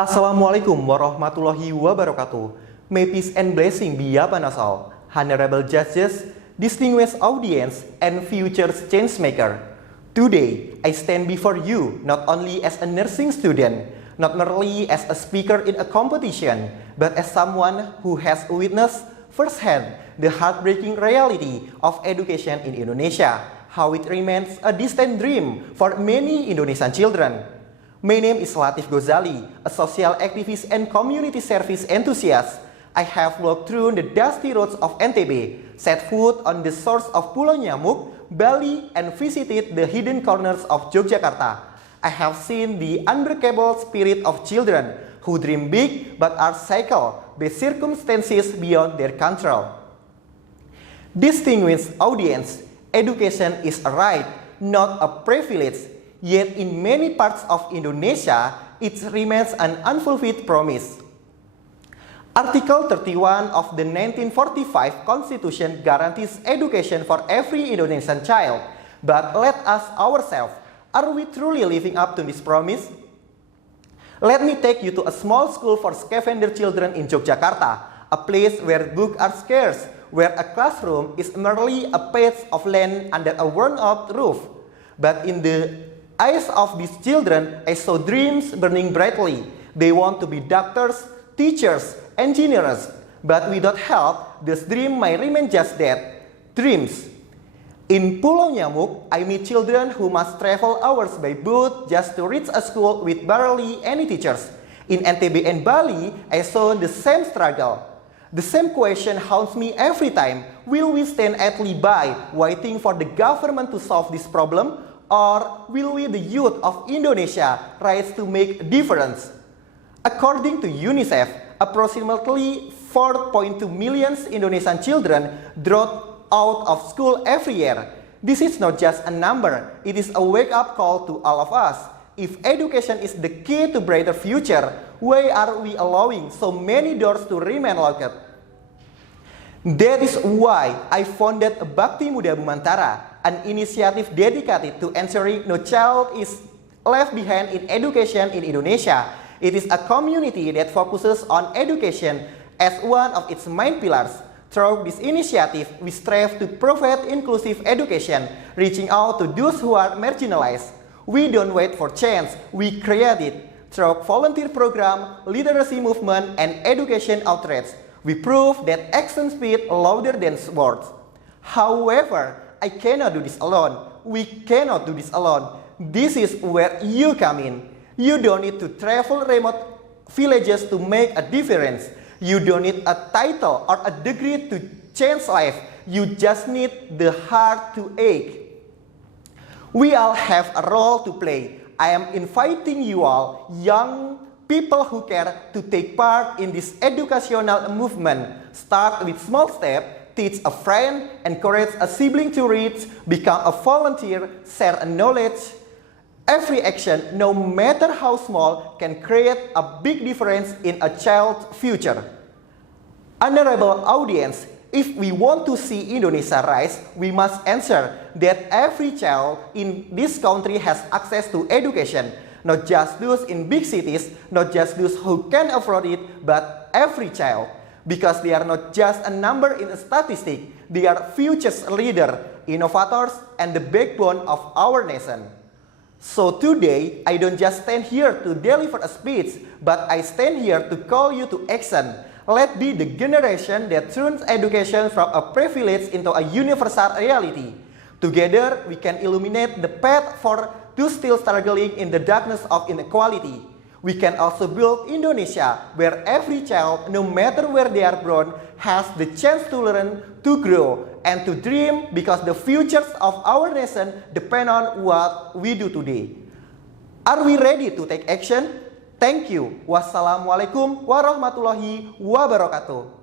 Assalamualaikum warahmatullahi wabarakatuh. May peace and blessing be upon us all. Honorable judges, distinguished audience, and future changemaker. Today, I stand before you not only as a nursing student, not merely as a speaker in a competition, but as someone who has witnessed firsthand the heartbreaking reality of education in Indonesia, how it remains a distant dream for many Indonesian children. My name is Latif Gozali, a social activist and community service enthusiast. I have walked through the dusty roads of NTB, set foot on the shores of Pulau Nyamuk, Bali, and visited the hidden corners of Yogyakarta. I have seen the unbreakable spirit of children who dream big but are shackled by circumstances beyond their control. Distinguished audience, education is a right, not a privilege. Yet in many parts of Indonesia, it remains an unfulfilled promise. Article 31 of the 1945 Constitution guarantees education for every Indonesian child. But let us ask ourselves, are we truly living up to this promise? Let me take you to a small school for scavenger children in Yogyakarta, a place where books are scarce, where a classroom is merely a patch of land under a worn-out roof. But in the eyes of these children, I saw dreams burning brightly. They want to be doctors, teachers, engineers. But without help, this dream might remain just that, dreams. In Pulau Nyamuk, I meet children who must travel hours by boat just to reach a school with barely any teachers. In NTB and Bali, I saw the same struggle. The same question haunts me every time. Will we stand idly by, waiting for the government to solve this problem? Or will we, the youth of Indonesia, rise to make a difference? According to UNICEF, approximately 4.2 million Indonesian children drop out of school every year. This is not just a number, it is a wake-up call to all of us. If education is the key to brighter future, why are we allowing so many doors to remain locked? That is why I founded Bakti Muda Bumantara, an initiative dedicated to ensuring no child is left behind in education in Indonesia. It is a community that focuses on education as one of its main pillars. Through this initiative, we strive to provide inclusive education, reaching out to those who are marginalized. We don't wait for chance, we create it. Through volunteer program, literacy movement, and education outreach, we prove that action speaks louder than words. However, I cannot do this alone. We cannot do this alone. This is where you come in. You don't need to travel remote villages to make a difference. You don't need a title or a degree to change life. You just need the heart to ache. We all have a role to play. I am inviting you all, young people who care, to take part in this educational movement. Start with small steps. Teach a friend, encourage a sibling to read, become a volunteer, share a knowledge. Every action, no matter how small, can create a big difference in a child's future. Honorable audience, if we want to see Indonesia rise, we must ensure that every child in this country has access to education. Not just those in big cities, not just those who can afford it, but every child. Because they are not just a number in a statistic, they are future leaders, innovators, and the backbone of our nation. So today, I don't just stand here to deliver a speech, but I stand here to call you to action. Let's be the generation that turns education from a privilege into a universal reality. Together, we can illuminate the path for those still struggling in the darkness of inequality. We can also build Indonesia where every child, no matter where they are born, has the chance to learn, to grow, and to dream, because the futures of our nation depend on what we do today. Are we ready to take action? Thank you. Wassalamualaikum warahmatullahi wabarakatuh.